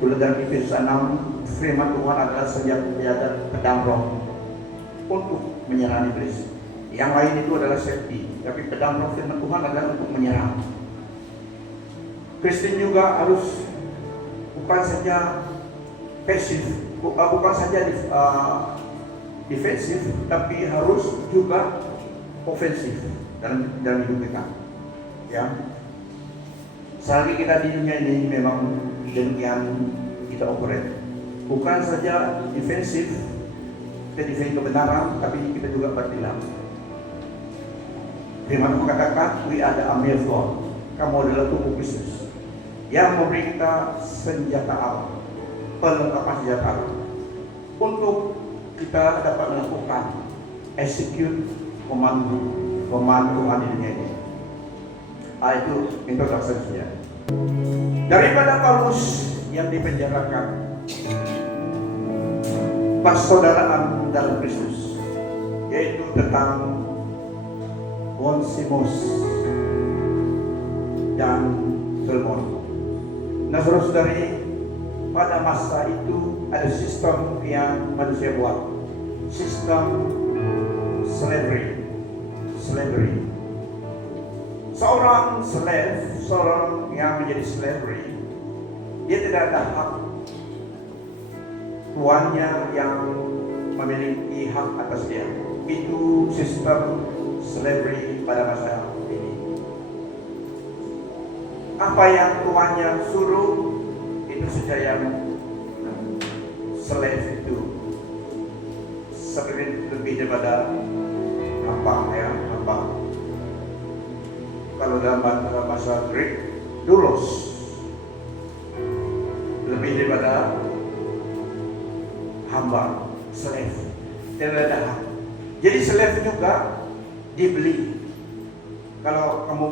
Tulis dalam Efesus 6, firman Tuhan adalah senjata pedang roh untuk menyerang iblis. Yang lain itu adalah safety, tapi pedang roh firman Tuhan adalah untuk menyerang. Kristen juga harus bukan saja pasif, bukan saja defensif, tapi harus juga ofensif dalam hidup kita. Ya, selagi kita di dunia ini memang demikian kita operate. Bukan saja defensif, kita defend kebenaran, tapi kita juga bertindak. Firman mengatakan, we are the army of God. Kamu adalah tubuh Kristus yang memberi kita senjata Allah, perlengkapan senjata Allah, untuk kita dapat melakukan execute komando Tuhan di dunia ini. Itu introduksinya. Daripada Paulus yang dipenjarakan, persaudaraan dalam Kristus, yaitu tentang Onesimus dan Filemon. Nah, saudara-saudari, pada masa itu ada sistem yang manusia buat, sistem slavery. Seorang slave, seorang yang menjadi slavery, dia tidak ada hak. Tuannya yang memiliki hak atas dia. Itu sistem slavery pada masa ini. Apa yang tuannya suruh, itu saja yang slave itu. Seperti lebih daripada hamba. Kalau dalam bahasa Greek, doulos, lebih daripada hamba, slave, tidak ada hak. Jadi slave juga dibeli. Kalau kamu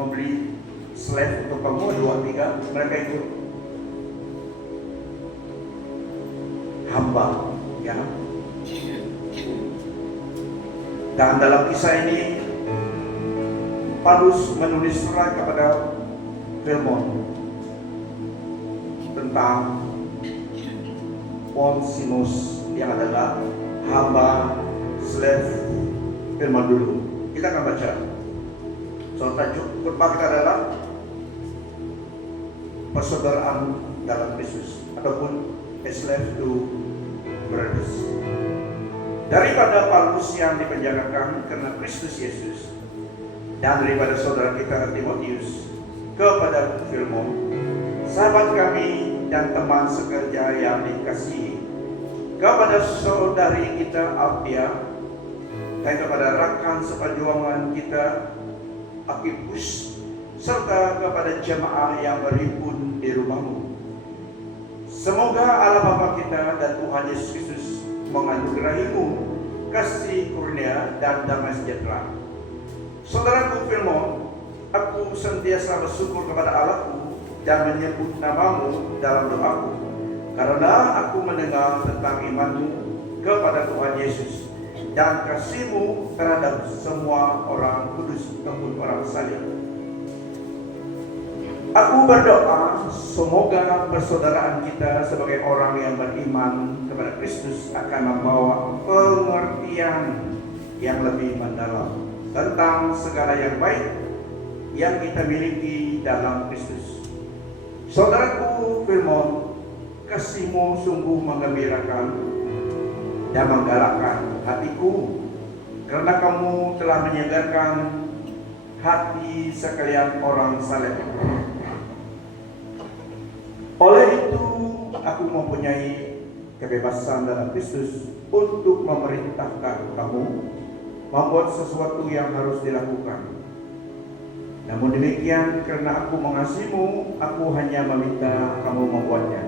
membeli slave untuk kamu 2, 3, mereka itu hamba, ya. Dan dalam kisah ini Paulus menulis surat kepada Filemon tentang Onesimus yang adalah hamba, slave Filemon dulu. Kita akan baca. So, tajuk khotbah kita adalah persaudaraan dalam Kristus, ataupun a slave to brothers. Daripada Paulus yang dipenjarakan karena Kristus Yesus, dan daripada saudara kita Timotius kepada Filemon, sahabat kami dan teman sekerja yang dikasihi, kepada saudari kita Apphia, dan kepada rakan seperjuangan kita Archippus, serta kepada jemaah yang berhimpun di rumahmu. Semoga Allah Bapa kita dan Tuhan Yesus Kristus menganugerahimu kasih kurnia dan damai sejahtera. Saudaraku Filemon, aku sentiasa bersyukur kepada Allahku dan menyebut namamu dalam doaku, karena aku mendengar tentang imanmu kepada Tuhan Yesus dan kasihmu terhadap semua orang kudus ataupun orang saleh. Aku berdoa semoga persaudaraan kita sebagai orang yang beriman kepada Kristus akan membawa pengertian yang lebih mendalam tentang segala yang baik yang kita miliki dalam Kristus. Saudaraku Filemon, kasihmu sungguh menggembirakan dan menggalakkan hatiku, karena kamu telah menyegarkan hati sekalian orang saleh. Oleh itu, aku mempunyai kebebasan dalam Kristus untuk memerintahkan kamu membuat sesuatu yang harus dilakukan. Namun demikian, karena aku mengasihimu, aku hanya meminta kamu membuatnya.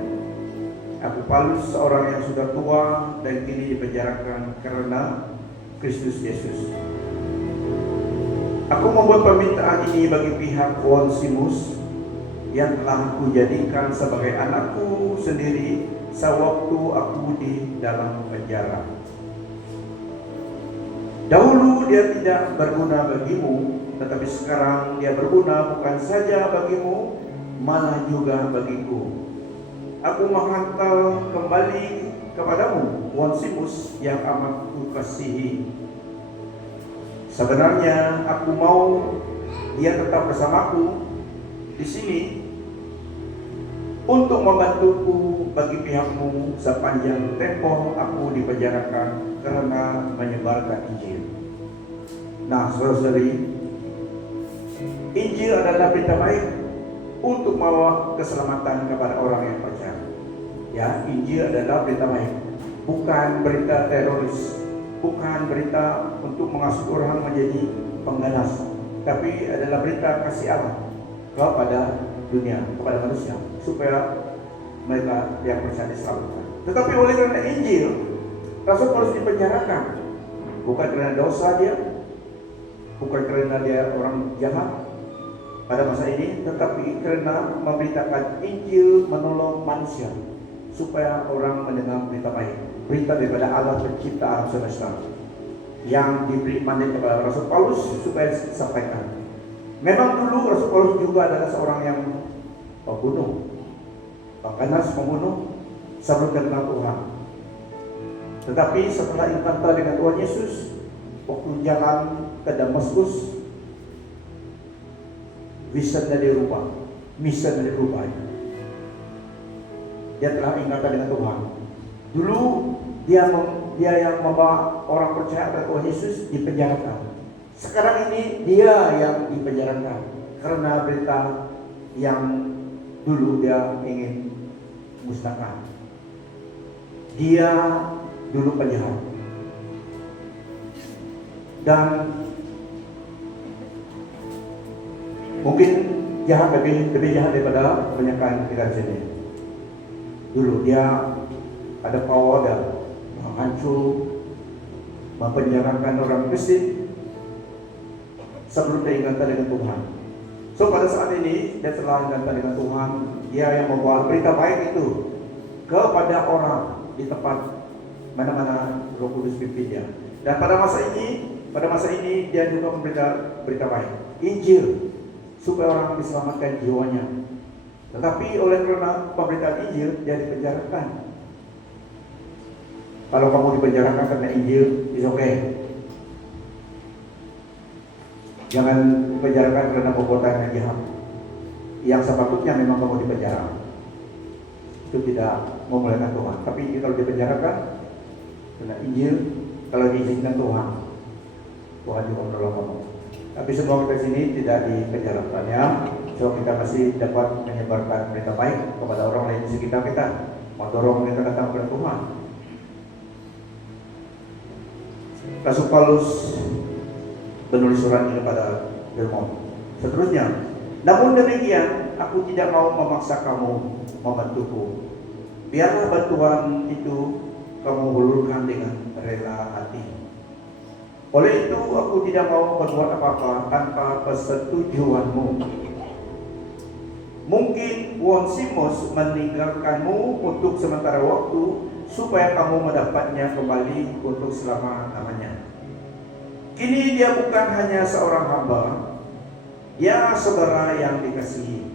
Aku Paulus, seorang yang sudah tua dan kini dipenjarakan karena Kristus Yesus. Aku membuat permintaan ini bagi pihak Onesimus yang telah aku jadikan sebagai anakku sendiri sewaktu aku di dalam penjara. Dahulu dia tidak berguna bagimu, tetapi sekarang dia berguna bukan saja bagimu, malah juga bagiku. aku menghantar kembali kepadamu Onesimus yang amat kukasihi. Sebenarnya aku mau dia tetap bersamaku di sini untuk membantuku bagi pihakmu sepanjang tempoh aku dipenjarakan karena menyebarkan Injil. Nah, saudara-saudari, Injil adalah berita baik untuk membawa keselamatan kepada orang yang percaya. Ya, Injil adalah berita baik, bukan berita teroris, bukan berita untuk mengasuh orang menjadi pengganas, tapi adalah berita kasih Allah kepada dunia, kepada manusia, supaya mereka yang percaya diselamatkan. Tetapi oleh karena Injil, Rasul Paulus dipenjarakan, bukan karena dosa dia, bukan karena dia orang jahat pada masa ini, tetapi karena memberitakan Injil menolong manusia, supaya orang mendengar berita baik, berita daripada Allah pencipta alam semesta yang diberi mandat kepada Rasul Paulus supaya disampaikan. Memang dulu Rasul Paulus juga adalah seorang yang pembunuh, pengganas, pembunuh sebelum kenal Tuhan. Tetapi setelah encounter dengan Tuhan Yesus, waktu jalan ke Damaskus, visionnya dirubah, misinya dirubah. Dia telah encounter dengan Tuhan. Dulu dia yang membawa orang percaya kepada Tuhan Yesus dipenjarakan. Sekarang ini dia yang dipenjarakan karena berita yang dulu dia ingin musnahkan. Dia dulu penjahat dan mungkin jahat, lebih jahat daripada kebanyakan kita di sini. Dulu dia ada power dan menghancur, mempenjarakan orang Kristen sebelum dia ingatan dengan Tuhan. So pada saat ini dia telah ingatan dengan Tuhan. Dia yang membawa berita baik itu kepada orang di tempat mana-mana Roh Kudus pimpin dia. Dan pada masa ini dia juga memberikan berita baik, Injil, supaya orang diselamatkan jiwanya. Tetapi oleh karena pemberitaan Injil, dia dipenjarakan. Kalau kamu dipenjarakan karena Injil, it's okay. Jangan dipenjarakan karena perbuatan yang jahat. Yang sepatutnya memang kamu dipenjara. Itu tidak memuliakan Tuhan. Tapi kalau dipenjarakan karena Injil, kalau diizinkan Tuhan, Tuhan juga menolong kamu. Tapi semua kita sini tidak dipenjarakan ya. So kita masih dapat menyebarkan berita baik kepada orang lain di sekitar kita, mendorong mereka datang kepada Tuhan. Rasul Paulus menulis surat ini kepada Filemon. Seterusnya, namun demikian, aku tidak mau memaksa kamu membantuku. Biarlah bantuan itu kamu hulurkan dengan rela hati. Oleh itu, aku tidak mau berbuat apa-apa tanpa persetujuanmu. Mungkin Onesimus meninggalkanmu untuk sementara waktu supaya kamu mendapatnya kembali untuk selama-lamanya. Kini dia bukan hanya seorang hamba, dia saudara yang dikasihi.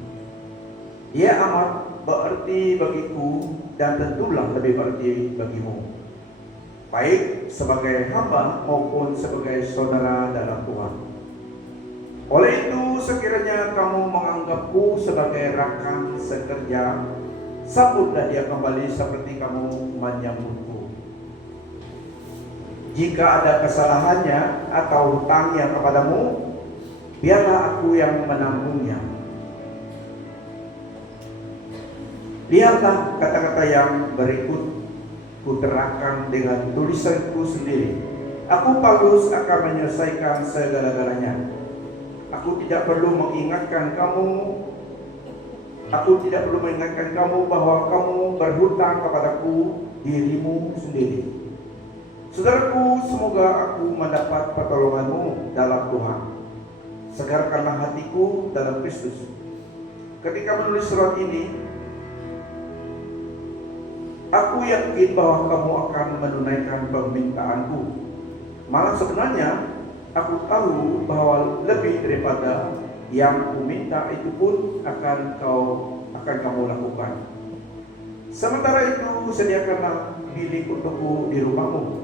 Dia amat berarti bagiku dan tentulah lebih berarti bagimu, baik sebagai hamba maupun sebagai saudara dalam Tuhan. Oleh itu, sekiranya kamu menganggapku sebagai rakan sekerja, sambutlah dia kembali seperti kamu menyambutku. Jika ada kesalahannya atau hutangnya kepadamu, biarlah aku yang menanggungnya. Lihatlah kata-kata yang berikut kuterangkan dengan tulisanku sendiri. Aku Paulus akan menyelesaikan segala-galanya. Aku tidak perlu mengingatkan kamu bahwa kamu berhutang kepadaku dirimu sendiri. Saudaraku, semoga aku mendapat pertolonganmu dalam Tuhan. Segarkanlah hatiku dalam Kristus. Ketika menulis surat ini, aku yakin bahwa kamu akan menunaikan permintaanku. Malah sebenarnya aku tahu bahwa lebih daripada yang ku minta itu pun akan kamu lakukan. Sementara itu, sediakanlah bilik untukku di rumahmu,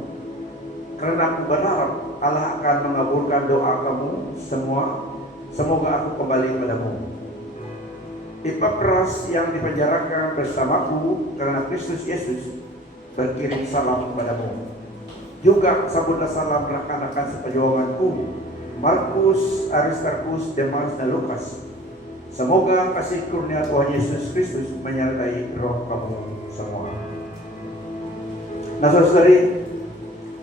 karena aku berharap Allah akan mengabulkan doa kamu semua. Semoga aku kembali padamu. Epafras yang dipenjarakan bersamaku karena Kristus Yesus berkirim salam kepadamu. Juga sambutlah salam rekan-rekan seperjuanganku, Markus, Aristarkus, Demas, dan Lukas. Semoga kasih karunia Tuhan Yesus Kristus menyertai roh kamu semua. Nah, saudari,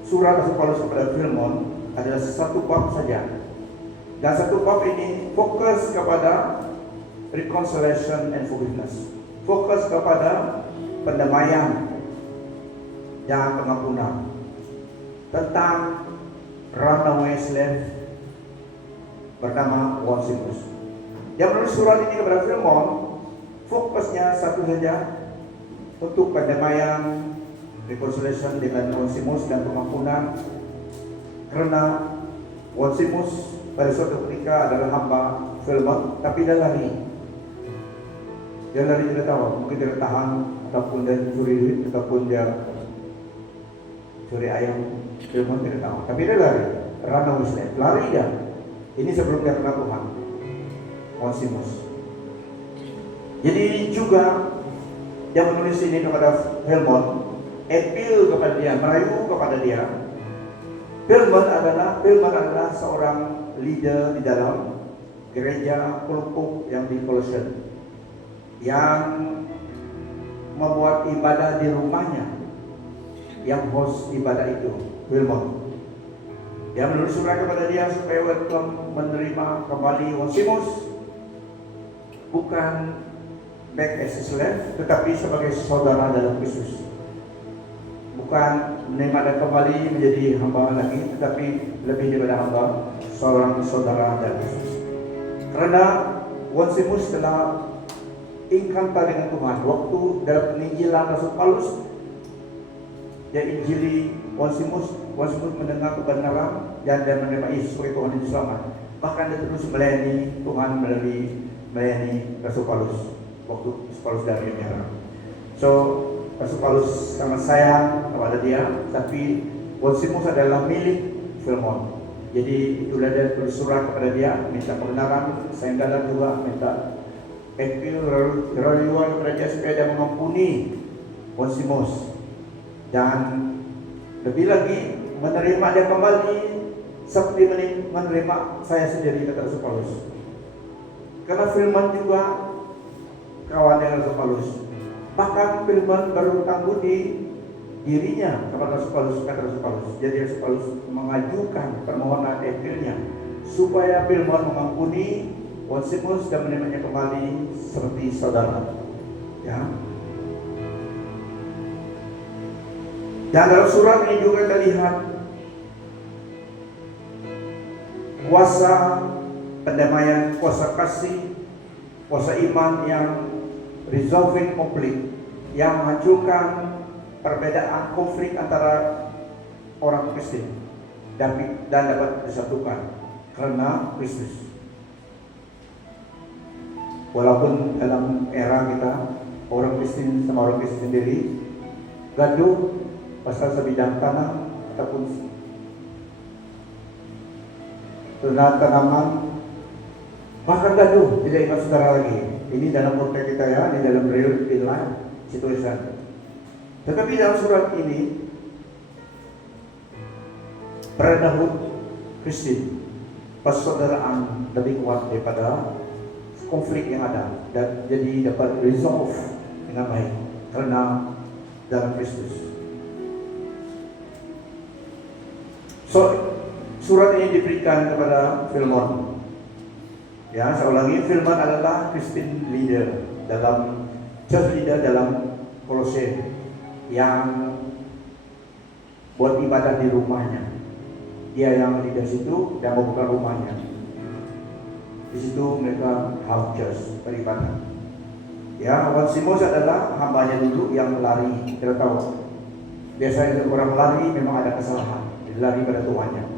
surat Rasul Paulus kepada Filemon adalah satu bab saja, dan satu bab ini fokus kepada reconciliation and forgiveness, fokus kepada pendamaian dan pengampunan, tentang runaway slave bernama Onesimus. Yang menulis surat ini kepada Filemon, fokusnya satu saja, untuk pendamaian, reconciliation dengan Onesimus dan pengampunan. Karena Onesimus pada suatu ketika adalah hamba Filemon, tapi dia lari. Dia lari tidak tahu, mungkin dia tahan, ataupun dia curi duit, ataupun dia curi ayam. Filemon tidak tahu, tapi dia lari. Runaway slave, lari dia. Ini sebelum dia kenal Tuhan. Onesimus. Jadi juga yang menulis ini kepada Filemon, appeal kepada dia, merayu kepada dia. Filemon adalah seorang leader di dalam gereja kelompok yang di Kolose, yang membuat ibadah di rumahnya, yang host ibadah itu Filemon. Yang menulis surat kepada dia supaya welcome menerima kembali Onesimus, bukan back as a slave, tetapi sebagai saudara dalam Kristus. Bukan menerima dan kembali menjadi hamba lagi, tetapi lebih daripada hamba, seorang saudara dalam Kristus. Karena Onesimus telah ingkanta dengan Tuhan. Waktu dalam penginjilan Rasul Paulus, dia injili Onesimus mendengar kebenaran dan menerima Yesus sebagai Tuhan dan Selamat. Bahkan dia terus melayani Tuhan melayani Rasul Paulus waktu Rasul Paulus dari Merah. So Rasul Paulus sangat sayang kepada dia, tapi Onesimus adalah milik Filemon. Jadi itulah dia tulis surat kepada dia, minta kebenaran, sehingga juga minta appeal rayuan kepada dia supaya dia mengampuni Onesimus, dan lebih lagi menerima dia kembali seperti menerima saya sendiri, kata Rasul Paulus. Karena Filemon juga kawan dengan Rasul Paulus. Bahkan Filemon berhutang budi dirinya kepada Rasul Paulus, kata Rasul Paulus. Jadi Rasul Paulus mengajukan permohonan appealnya supaya Filemon mengampuni Onesimus dan menerimanya kembali seperti saudara. Ya. Dan dalam surat ini juga kita lihat kuasa pendamaian, kuasa kasih, kuasa iman yang resolving konflik, yang menghancurkan perbedaan konflik antara orang Kristen dan dapat disatukan karena Kristus. Walaupun dalam era kita orang Kristen sama orang Kristen sendiri gaduh pasal sebidang tanah ataupun tanaman, bahkan gaduh tidak ingat saudara lagi. Ini dalam konteks kita ya, di dalam real life situation. Tetapi dalam surat ini brotherhood Kristen, persaudaraan lebih kuat daripada konflik yang ada, dan jadi dapat resolve dengan baik karena dalam Kristus. So, surat ini diberikan kepada Filemon. Ya, saya ulangi, Filemon adalah Christian leader dalam church leader dalam Kolose yang buat ibadah di rumahnya. Dia yang leader situ dan membuka rumahnya. Di situ mereka house church beribadah. Ya, Onesimus adalah hambanya dulu yang lari. Kita tahu, biasanya orang lari memang ada kesalahan, lari pada tuannya.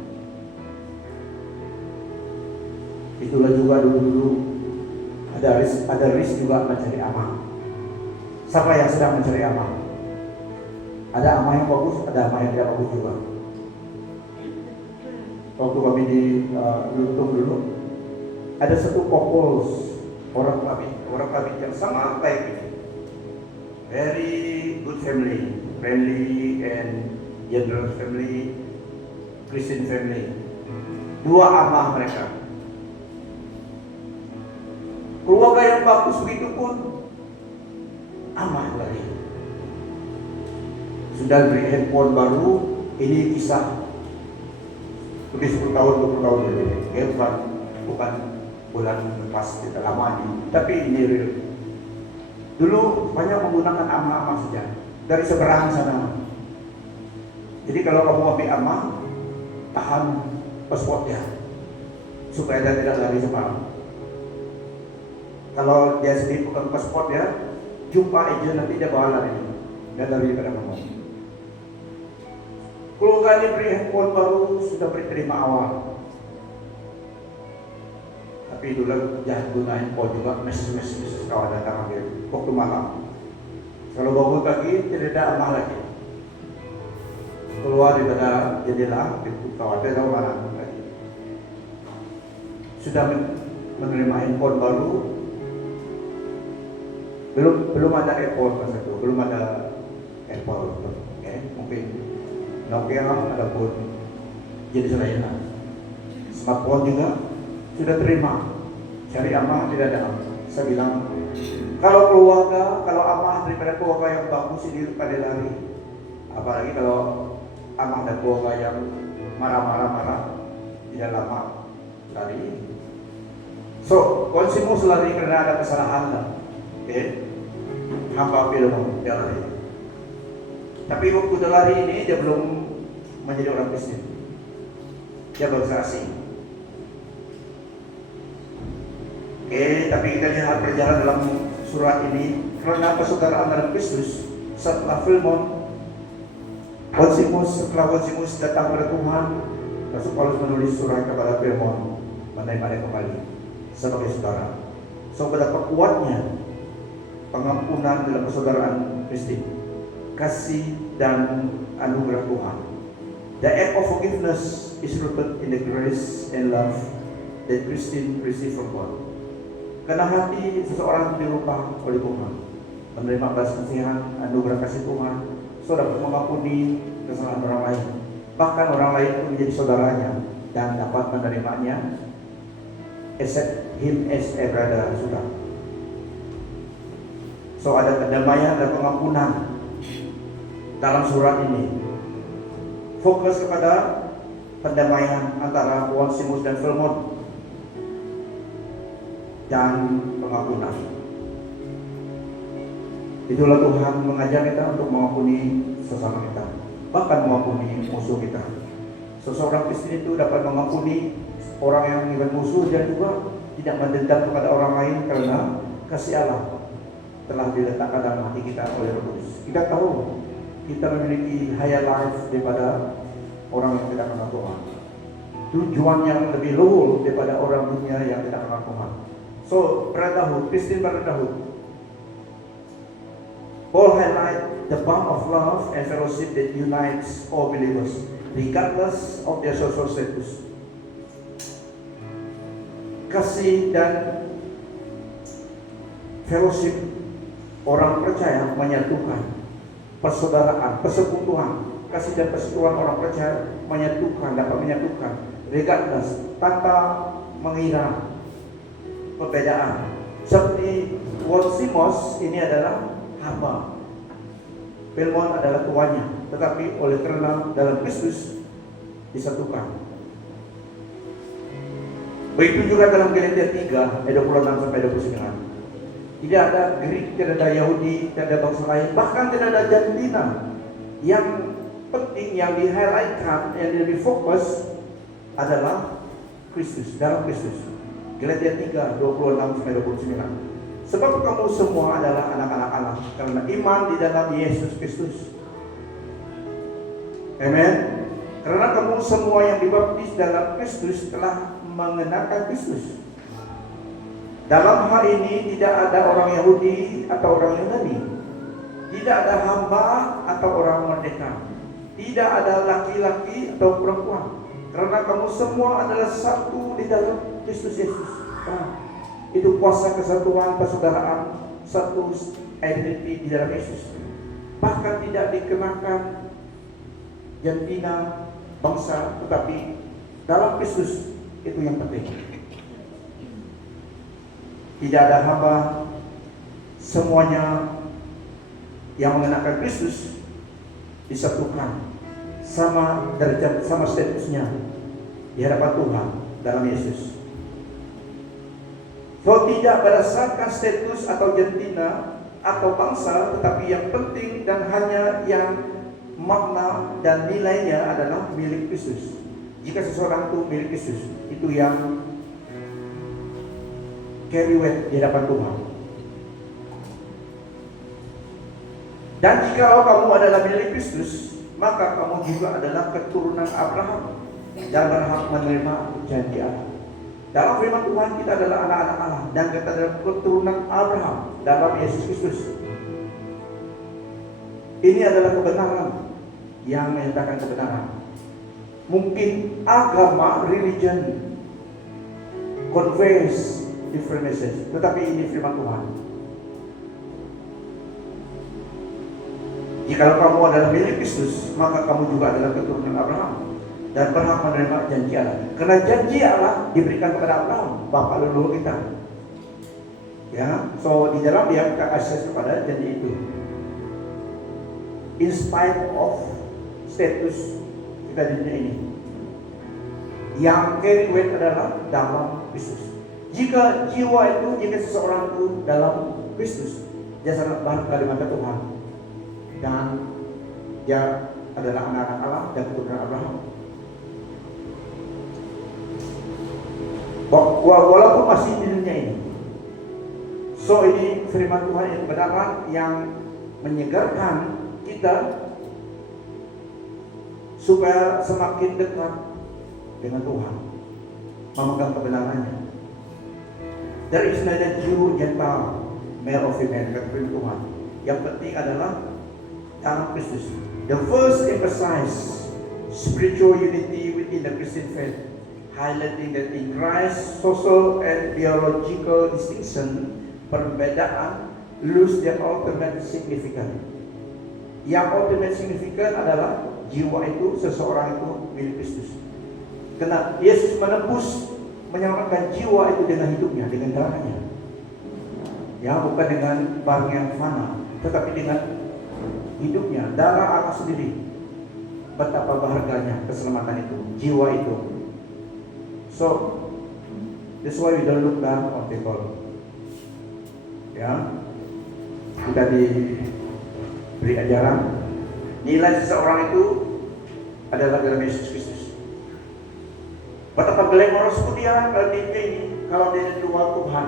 Itulah juga dulu ada risk juga mencari aman. Siapa yang sedang mencari amah? Ada amah yang bagus, ada amah yang tidak bagus juga. Waktu kami di Lutung dulu, ada satu couple orang kami yang sangat baik ini. Very good family, friendly and generous family, Christian family. Dua amah mereka. Keluarga yang bagus begitu pun amah lagi. Sudah beri handphone baru, ini kisah lebih 10 tahun, 20 tahun lebih. Bukan bulan lepas kita lama ini, tapi ini real. Dulu banyak menggunakan amah-amah saja dari seberang sana. Jadi kalau kamu ambil amah, tahan pasportnya supaya dia tidak lari cepat. Kalau dia sendiri bukan pasport ya, jumpa aja nanti dia bawa lari dan lari pada kamu. Keluarga ini beri handphone baru, sudah beri terima awal. Tapi dulu jangan guna handphone juga, message kawan datang ambil waktu malam. Kalau bangun pagi tidak ada amah lagi. Keluar daripada jendela, pintu kawan dia tahu mana lagi. Sudah menerima handphone baru, belum ada Apple pas itu, belum ada Apple, mungkin Nokia ataupun jenis lain. Smartphone juga sudah terima. Cari amah tidak ada amah. Saya bilang kalau keluarga, kalau amah daripada keluarga yang bagus ini pada lari. Apalagi kalau amah dan keluarga yang marah, tidak lama lari. So, Onesimus lari karena ada kesalahan lah. Hamba film dia lari. Tapi waktu dia lari ini dia belum menjadi orang Kristen. Dia bangsa asing. Tapi kita lihat perjalanan dalam surat ini karena persaudaraan dalam Kristus. Setelah setelah Onesimus datang kepada Tuhan, Rasul Paulus menulis surat kepada Filemon menerima dia kembali sebagai saudara. So betapa kuatnya pengampunan dalam persaudaraan Kristen, kasih dan anugerah Tuhan. The act of forgiveness is rooted in the grace and love that Christian receive from God. Karena hati seseorang dirubah oleh Tuhan, menerima belas kasihan, anugerah kasih Tuhan, so dapat mengampuni kesalahan orang lain. Bahkan orang lain pun menjadi saudaranya dan dapat menerimanya, accept him as a brother sudah. So ada kedamaian dan pengampunan dalam surat ini. Fokus kepada pendamaian antara Onesimus dan Filemon dan pengampunan. Itulah Tuhan mengajar kita untuk mengampuni sesama kita, bahkan mengampuni musuh kita. Seseorang Kristen itu dapat mengampuni orang yang bukan musuh dan juga tidak mendendam kepada orang lain karena kasih Allah telah diletakkan dalam hati kita oleh Roh Kudus. Kita tahu kita memiliki higher life daripada orang yang tidak kenal Tuhan. Tujuan yang lebih luhur daripada orang dunia yang tidak kenal Tuhan. So, brotherhood, Christian brotherhood. Paul highlight the bond of love and fellowship that unites all believers, regardless of their social status. Kasih dan fellowship orang percaya menyatukan. Persaudaraan, persekutuan, kasih dan persekutuan orang percaya menyatukan, dapat menyatukan, regardless, tanpa mengira perbedaan. Seperti Onesimus ini adalah hamba, Filemon adalah tuannya, tetapi oleh karena dalam Kristus disatukan. Begitu juga dalam Galatia 3 ayat 26 sampai 29. Tidak ada Greek, tidak ada Yahudi, tidak ada bangsa lain, bahkan tidak ada jantina. Yang penting, yang di-highlightkan, yang lebih fokus adalah Kristus, dalam Kristus. Galatia 3, 26 sampai 29. Sebab kamu semua adalah anak-anak Allah karena iman di dalam Yesus Kristus. Amen. Karena kamu semua yang dibaptis dalam Kristus telah mengenakan Kristus. Dalam hal ini tidak ada orang Yahudi atau orang Yunani, Tidak ada hamba atau orang merdeka. Tidak ada laki-laki atau perempuan. Karena kamu semua adalah satu di dalam Kristus Yesus. Itu kuasa kesatuan, persaudaraan, satu identity di dalam Yesus. Bahkan tidak dikenakan jantina bangsa, tetapi dalam Kristus itu yang penting. Tidak ada hamba, semuanya yang mengenakan Kristus disatukan sama derajat, sama statusnya di hadapan Tuhan dalam Yesus. So tidak berdasarkan status atau jantina atau bangsa, tetapi yang penting dan hanya yang makna dan nilainya adalah milik Kristus. Jika seseorang itu milik Kristus, itu yang carry weight di hadapan Tuhan. Dan jika kamu adalah milik Kristus, maka kamu juga adalah keturunan Abraham dan berhak menerima janji Allah. Dalam firman Tuhan kita adalah anak-anak Allah dan kita adalah keturunan Abraham dalam Yesus Kristus. Ini adalah kebenaran yang menyatakan kebenaran. Mungkin agama, religion conveys different message, tetapi ini firman Tuhan. Jika kamu adalah milik Kristus, maka kamu juga adalah keturunan Abraham dan berhak menerima janji Allah. Karena janji Allah diberikan kepada Abraham, bapa leluhur kita. Ya, so di dalam dia kita akses kepada janji itu. In spite of status kita di dunia ini, yang carry weight adalah dalam Kristus. Jika jiwa itu, jika seseorang itu dalam Kristus, dia sangat berharga di mata Tuhan. Dan dia adalah anak-anak Allah dan keturunan Abraham. Walaupun masih di dunia ini. So ini firman Tuhan yang kebenaran yang menyegarkan kita supaya semakin dekat dengan Tuhan, memegang kebenarannya. There is neither Jew, Gentile, male or female, kata firman Tuhan. Yang penting adalah dalam Kristus. The first emphasize spiritual unity within the Christian faith, highlighting that in Christ social and biological distinction, perbedaan lose their ultimate significance. Yang ultimate significance adalah jiwa itu, seseorang itu milik Kristus. Karena Yesus menebus, menyelamatkan jiwa itu dengan hidupnya, dengan darahnya. Ya, bukan dengan barang yang fana, tetapi dengan hidupnya, darah Allah sendiri. Betapa berharganya keselamatan itu, jiwa itu. So, that's why we don't look down on people. Ya, kita diberi ajaran nilai seseorang itu adalah dalam Yesus Kristus. Betapa glamorous dia kalau di ini, kalau dia di luar Tuhan,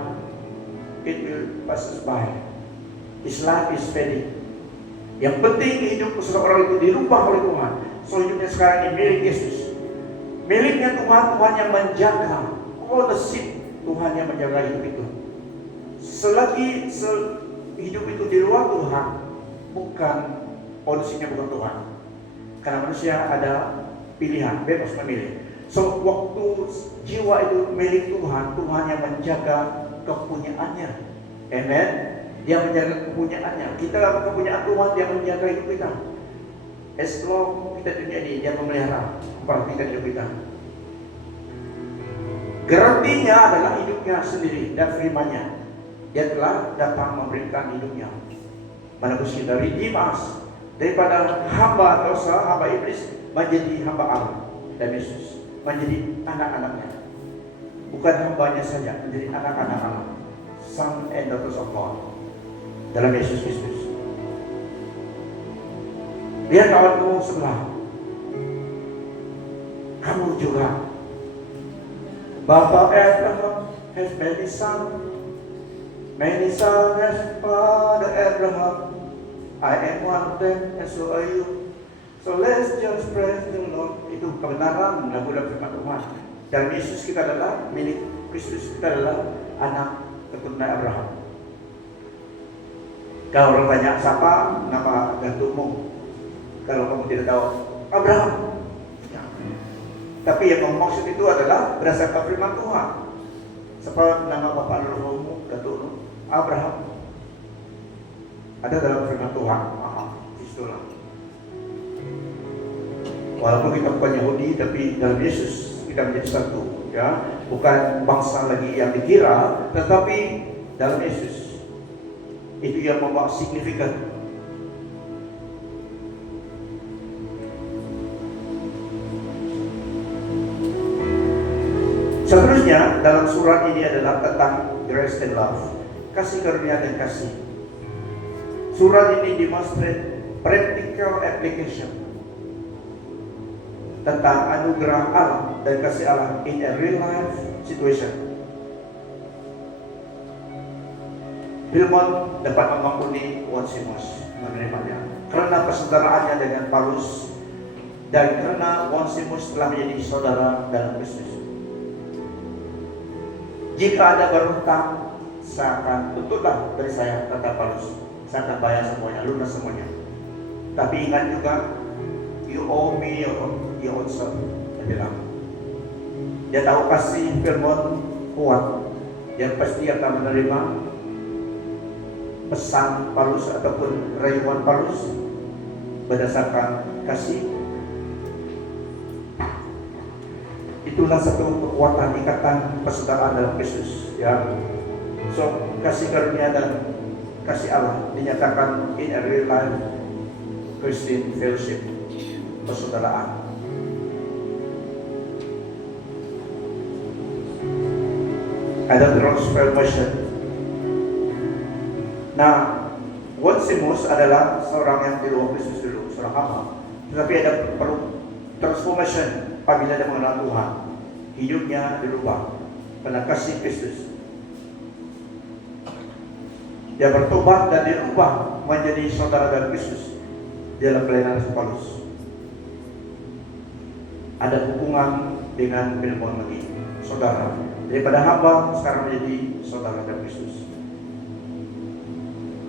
it will pass us by. His life is fading. Yang penting hidup seseorang itu dirubah oleh Tuhan. So hidupnya sekarang ini milik Yesus. Miliknya Tuhan, Tuhan yang menjaga. All the sheep, Tuhan yang menjaga hidup itu. Selagi hidup itu di luar Tuhan, bukan ownership-nya bukan Tuhan. Karena manusia ada pilihan, bebas memilih. So waktu jiwa itu milik Tuhan, Tuhan yang menjaga kepunyaannya. Amen. Dia menjaga kepunyaannya. Kita kepunyaan Tuhan, dia menjaga hidup kita. As long kita dunia ini, dia memelihara, memperhatikan hidup kita. Garantinya adalah hidupnya sendiri dan firman-Nya. Dia telah datang memberikan hidupnya, menebus kita, redeem us daripada hamba dosa, hamba iblis, menjadi hamba Allah dan Yesus, menjadi anak-anaknya. Bukan hambanya saja, menjadi anak-anak Allah, son and daughters of God. Dalam Yesus Kristus. Lihat kawanmu sebelah, kamu juga. Bapak Abraham has many sons has Father Abraham. I am one of them, and so are you. So let's just praise the Lord. Itu kebenaran lagu-lagu firman Tuhan. Dan Yesus kita adalah milik Kristus, kita adalah anak keturunan Abraham. Kalau orang tanya, siapa nama gantungmu? Kalau kamu tidak tahu, Abraham. Ya. Tapi yang maksud itu adalah berdasarkan firman Tuhan. Siapa nama bapak leluhurmu, gantungmu? Abraham. Ada dalam firman Tuhan. Itulah. Walaupun kita bukan Yahudi, tapi dalam Yesus kita menjadi satu. Ya, bukan bangsa lagi yang dikira, tetapi dalam Yesus. Itu yang membawa signifikan. Seterusnya dalam surat ini adalah tentang grace and love, kasih karunia dan kasih. Surat ini demonstrate practical application tentang anugerah Allah dan kasih Allah in a real life situation. Filemon dapat mengampuni Onesimus, menerimanya karena persaudaraannya dengan Paulus dan karena Onesimus telah menjadi saudara dalam Kristus. Jika ada berhutang, saya akan tuntutlah dari saya, kata Paulus. Saya akan bayar semuanya, lunas semuanya. Tapi ingat juga, you owe me your own self. Dia bilang. Dia tahu pasti Filemon kuat. Dia pasti akan menerima pesan Paulus ataupun rayuan Paulus berdasarkan kasih. Itulah satu kekuatan ikatan persaudaraan dalam Kristus, ya. So, kasih karunia dan kasih Allah dinyatakan in a real life Christian fellowship, persaudaraan. Ada transformation. Nah, Onesimus adalah seorang yang di luar Kristus dulu, seorang hamba. Tetapi ada perlu transformation apabila dia mengenal Tuhan. Hidupnya dirubah karena kasih Kristus. Dia bertobat dan dirubah menjadi saudara dalam Kristus dalam pelayanan Paulus. Ada hubungan dengan Filemon lagi, saudara. Daripada hamba sekarang menjadi saudara dalam Kristus.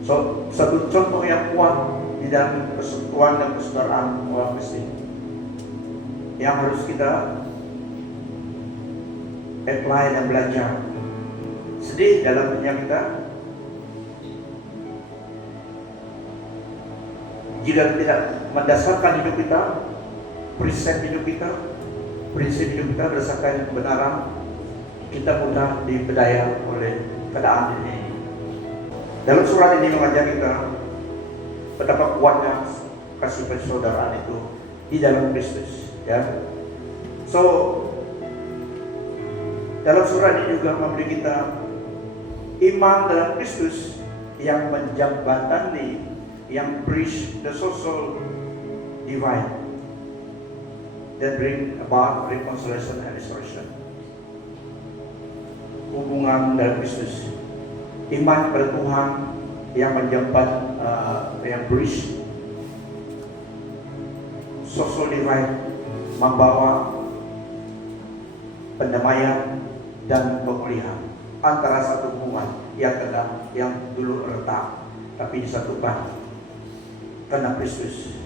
So, satu contoh yang kuat di dalam persekutuan dan persaudaraan orang Kristen yang harus kita apply dan belajar. Sedih dalam dunia kita. Jika tidak mendasarkan hidup kita, prinsip hidup kita berdasarkan kebenaran, kita mudah dipedaya oleh keadaan ini. Dalam surat ini mengajar kita betapa kuatnya kasih persaudaraan itu di dalam Kristus, ya. So, dalam surat ini juga memberi kita iman dalam Kristus yang menjembatani, yang bridge the social divide that bring about reconciliation and restoration. Hubungan dalam Kristus, iman pada Tuhan yang menjembat, yang bridge social divide, membawa pendamaian dan pemulihan antara satu hubungan yang dulu retak tapi disatukan karena Kristus.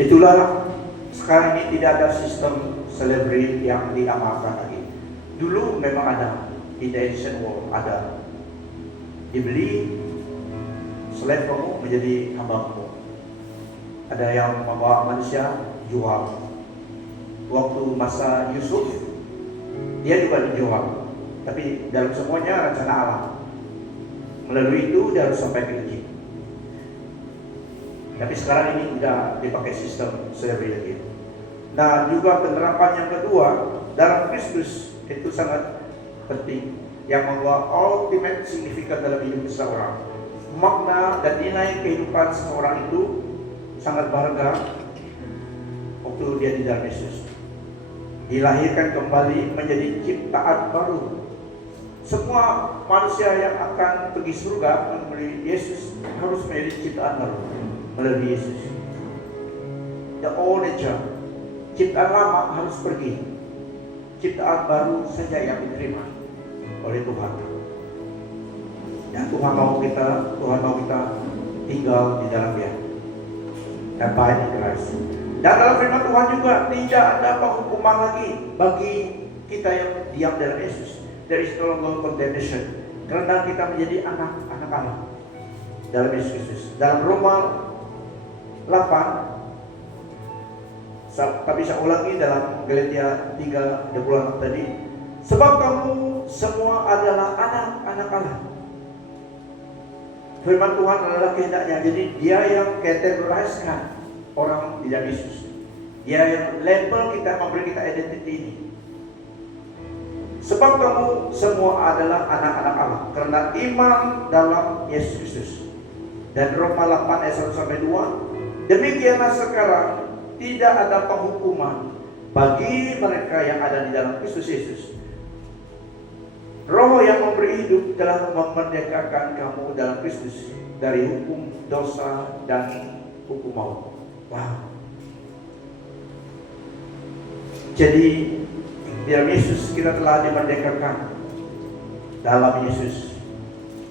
Itulah sekarang ini tidak ada sistem slavery yang diamalkan lagi. Dulu memang ada, di the ancient world ada. Dibeli, slave kamu menjadi hambamu. Ada yang membawa manusia jual. Waktu masa Yusuf, dia juga dijual. Tapi dalam semuanya rencana Allah. Melalui itu dia harus sampai ke Egypt. Tapi sekarang ini tidak dipakai sistem slavery lagi. Nah, juga penerapan yang kedua dalam Kristus itu sangat penting, yang membawa ultimate signifikan dalam hidup seseorang. Makna dan nilai kehidupan seseorang itu sangat berharga waktu dia di dalam Yesus. Dilahirkan kembali menjadi ciptaan baru. Semua manusia yang akan pergi surga melalui Yesus harus menjadi ciptaan baru melalui Yesus. The old nature, ciptaan lama harus pergi. ciptaan baru saja yang diterima oleh Tuhan. Dan Tuhan mau kita tinggal di dalam Dia. Abide in Christ. Dan dalam firman Tuhan juga tidak ada penghukuman lagi bagi kita yang diam dalam Yesus. There is no longer condemnation. Karena kita menjadi anak-anak Allah dalam Yesus Kristus. Dalam Roma 8, tapi saya ulangi dalam Galatia 3:26 tadi. Sebab kamu semua adalah anak-anak Allah. Firman Tuhan adalah kehendaknya. Jadi Dia yang kategorikan orang di dalam Yesus. Dia yang label kita, memberi kita identity ini. Sebab kamu semua adalah anak-anak Allah karena iman dalam Yesus Kristus. Dan Roma 8 ayat 1-2. Demikianlah sekarang tidak ada penghukuman bagi mereka yang ada di dalam Kristus Yesus. Roh yang memberi hidup telah memerdekakan kamu dalam Kristus dari hukum dosa dan hukum maut. Wow. Jadi dalam Yesus kita telah dimerdekakan dalam Yesus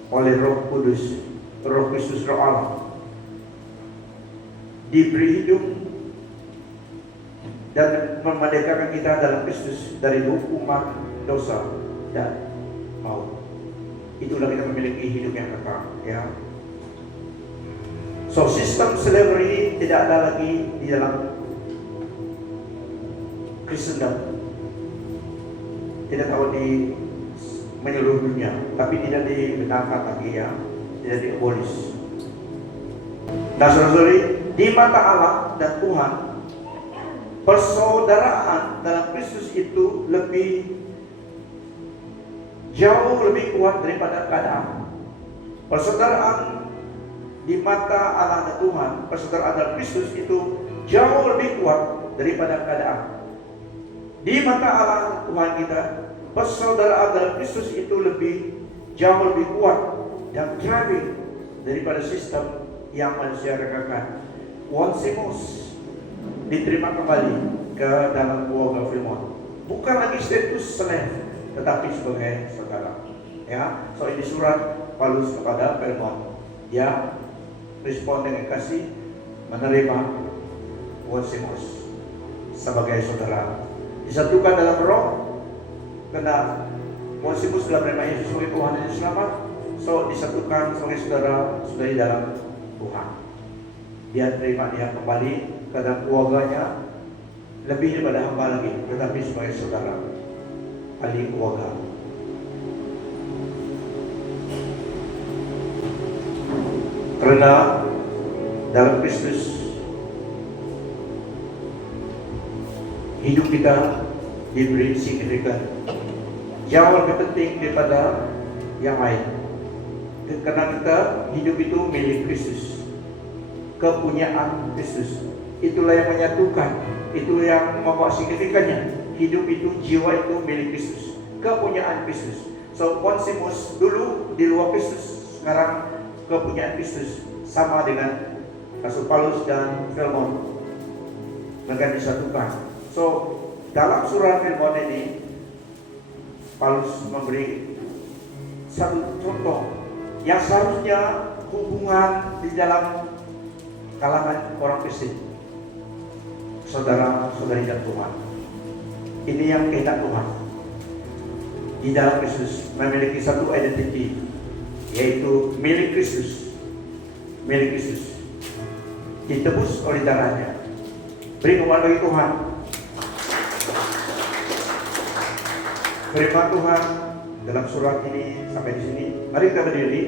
oleh Roh Kudus, Roh Kristus, Roh Allah. Diberi hidup dan memerdekakan kita dalam Kristus dari hukuman dosa dan maut. Itulah kita memiliki hidup yang kekal, ya. So sistem slavery tidak ada lagi di dalam Kristendom. Tidak tahu di menyeluruh dunia, tapi tidak dibenarkan lagi, ya, tidak diabolish. Nah, saudara-saudari, di mata Allah dan Tuhan, persaudaraan dalam Kristus itu jauh lebih kuat daripada keadaan. Persaudaraan di mata Allah dan Tuhan, persaudaraan dalam Kristus itu jauh lebih kuat daripada keadaan. Di mata Allah dan Tuhan kita, persaudaraan dalam Kristus itu jauh lebih kuat dan driving daripada sistem yang manusia regakan. Onesimus diterima kembali ke dalam keluarga Filemon. Bukan lagi status slave, tetapi sebagai saudara. Ya, so ini surat Paulus kepada Filemon. Dia respon dengan kasih, menerima Onesimus sebagai saudara. Disatukan dalam roh, karena Onesimus telah menerima Yesus sebagai Tuhan dan Selamat. So disatukan sebagai saudara-saudari dalam Tuhan. Dia terima dia kembali ke dalam keluarganya, lebih daripada hamba lagi, tetapi sebagai saudara, ahli keluarga. Karena dalam Kristus hidup kita diberi signifikan jauh lebih penting daripada yang lain. Karena kita hidup itu milik Kristus, kepunyaan Kristus. Itulah yang menyatukan, itu yang membawa signifikannya. Hidup itu, jiwa itu milik Kristus, kepunyaan Kristus. So Onesimus dulu di luar Kristus, sekarang kepunyaan Kristus, sama dengan Rasul Paulus dan Filemon. Mereka disatukan. So dalam surat Filemon ini, Paulus memberi satu contoh yang seharusnya hubungan di dalam kalangan orang Kristen, saudara-saudari dan Tuhan. Ini yang kehendak Tuhan. Di dalam Kristus memiliki satu identity, yaitu milik Kristus. Milik Kristus. Ditebus oleh darahnya. Beri umat bagi Tuhan. Firman Tuhan dalam surat ini sampai di sini. Mari kita berdiri.